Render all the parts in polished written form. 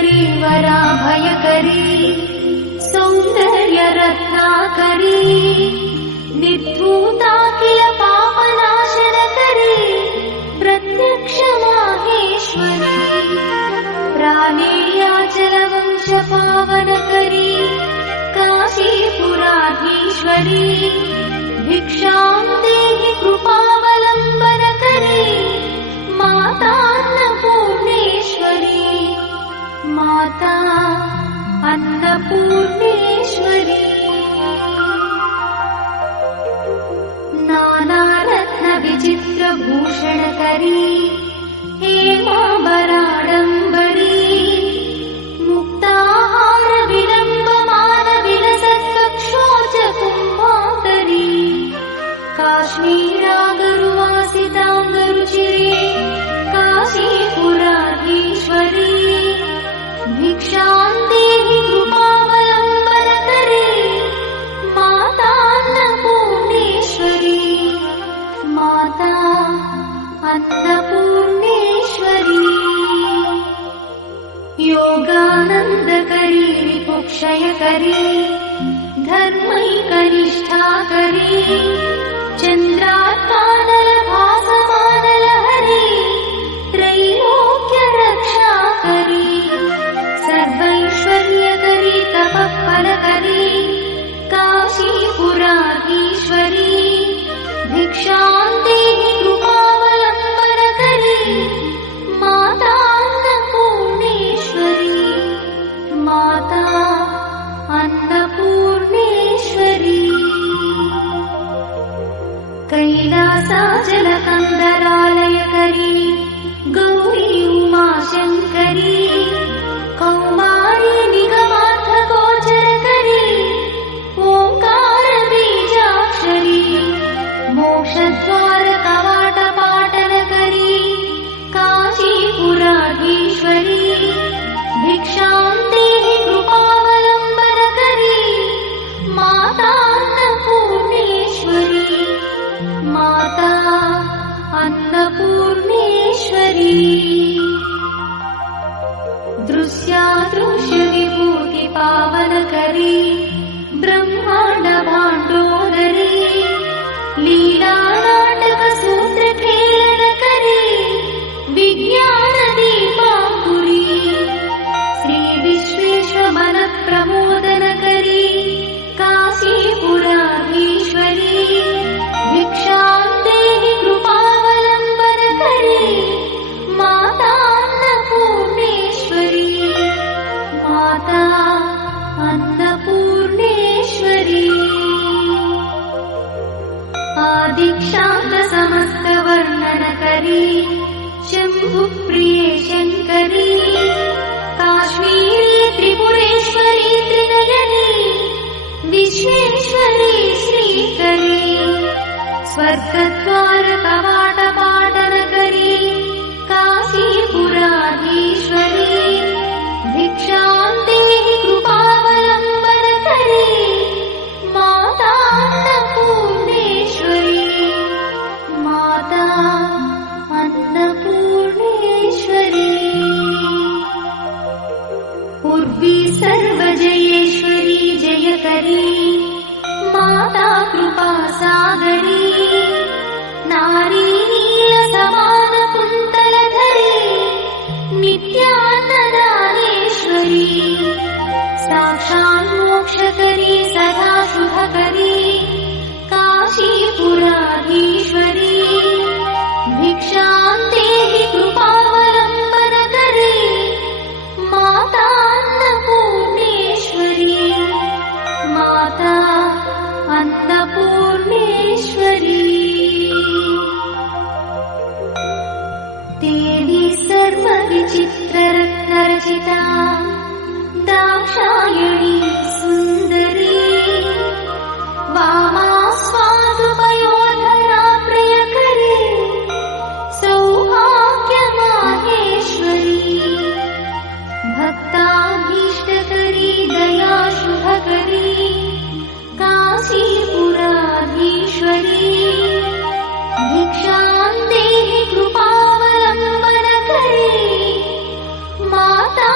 श्रीकरी वराभयकरी सौन्दर्यरत्नाकरी निर्धूताखिल पापनाशनकरी प्रत्यक्ष माहेश्वरी प्राणेयाचलवंशपावनकरी काशीपुराधीश्वरी भिक्षां देहि कृपावलम्बनकरी माता अन्नपूर्णेश्वरी माता अन्नपूर्णेश्वरी नानारत्नविचित्रभूषणकरी हेमाम्बराडम्बरी मुक्ताहारविलम्बमानविलसत्कक्षोजकुम्भाकरी काश्मीरागरुवासिताङ्गरुचिरे काशीपुराधीश्वरी भिक्षां देहि कृपावलम्बनकरी माता अन्नपूर्णेश्वरी माता अन्नपूर्णेश्वरी योगानन्दकरी रिपुक्षयकरी धर्मैकनिष्ठाकरी चन्द्रार्कानलभासमानलहरी त्रैलोक्यरक्षाकरी सर्वैश्वर्यकरी तपःफलकरी काशीपुराधीश्वरी भिक्षां देहि कृपावलम्बनकरी माता अन्नपूर्णेश्वरी माता अन्नपूर्णेश्वरी कैलासाचलकन्दरालयकरी गौरी उमाशङ्करी कौमारी निगमार्थगोचरकरी ओङ्कारबीजाक्षरी मोक्षद्वारकवाटपाटनकरी काशीपुराधीश्वरी भिक्षां देहि कृपावलम्बनकरी माता अन्नपूर्णेश्वरी माता अन्नपूर्णेश्वरी दृश्यादृश्यविभूतिपावनकरी ब्रह्माण्डभाण्डोदरी लीलानाटकसूत्रखेलनकरी विज्ञानदीपाङ्कुरी श्रीविश्वेश्वरमनप्रमोदनकरी काशीपुराधीश्वरी भिक्षां देहि कृपावलम्बनकरी माता अन्नपूर्णेश्वरी माता अन्नपूर्णेश्वरी आदिक्षान्तसमस्तवर्णनकरी शम्भुप्रिये शङ्करी काश्मीरी त्रिपुरेश्वरी त्रिनयनी विश्वेश्वरी श्रीकरी स्वर्गद्वारकवाटपाटनकरी काशीपुराधीश्वरी भिक्षां देहि कृपावलम्बनकरी माता अन्नपूर्णेश्वरी माता अन्नपूर्णेश्वरी उर्वी सर्वजयेश्वरी जयकरी माता कृपासागरी नारी नीलसमानकुन्तलधरी नित्यानदानेश्वरी साक्षात् मोक्षकरी सदा शुभकरी काशीपुराधीश्वरी भिक्षां देहि कृपावलम्बनकरी माता अन्नपूर्णेश्वरी माता अन्नपूर्णेश्वरी देवी सर्वविचित्ररत्नरचिता दाक्षायणी सुन्दरी वामा स्वादुपयोधरा प्रियकरी सौभाग्यमाहेश्वरी भक्ताभीष्टकरी दयाशुभकरी काशीपुराधीश्वरी भिक्षां देहि कृपावलम्बनकरी माता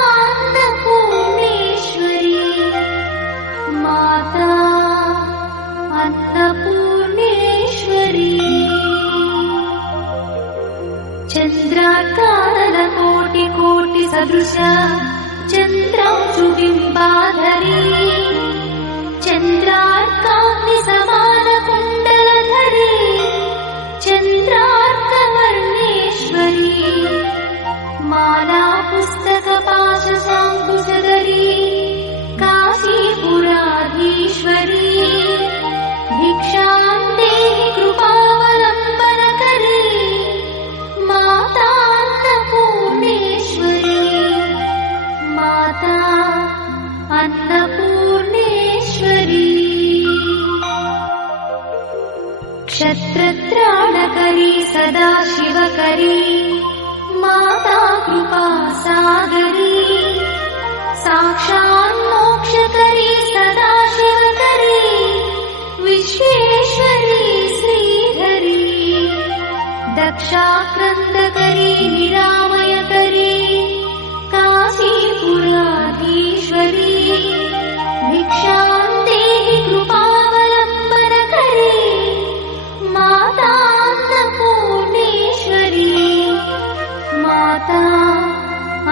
सदृश चन्द्रांशुबिम्बाधरी चन्द्रार्काग्निसमानकुण्डलधरी चन्द्रार्कवर्णेश्वरी माला पुस्तकपाशशाङ्कुशधरी काशीपुराधीश्वरी भिक्षां देहि कृपावलम्बनकरी माता अन्नपूर्णेश्वरी माता अन्नपूर्णेश्वरी क्षत्रत्राणकरी सदा शिवकरी माता कृपासागरी साक्षान्मोक्षकरी सदा शिवकरी विश्वेश्वरी श्रीधरी दक्षाक्रन्दकरी निरामयकरी काशीपुराधीश्वरी भिक्षां देहि कृपावलम्बनकरी माता अन्नपूर्णेश्वरी माता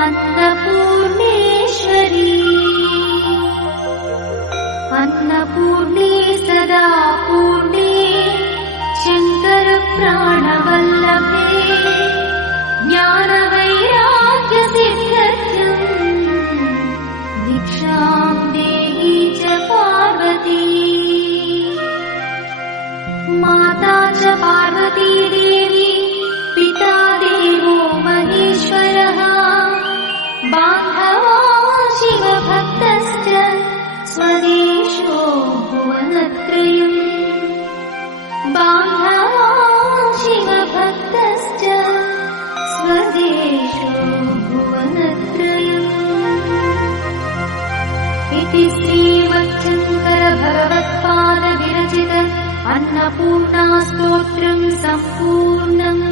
अन्नपूर्णेश्वरी अन्नपूर्णे सदा पूर्णे शङ्करप्राणवल्लभे ज्ञानवैराग्यसिद्ध्यर्थम् भिक्षां देहि च पार्वती माता च पार्वती देवी पिता देवो महेश्वरः बान्धवा शिवभक्तश्च स्वदेशो भुवनत्रयम् बान्धवा शिवभक्तश्च स्वदेशो भुवनत्रयम् इति श्रीमच्छङ्करभगवत्पादविरचित अन्नपूर्णा स्तोत्रम् सम्पूर्णम्।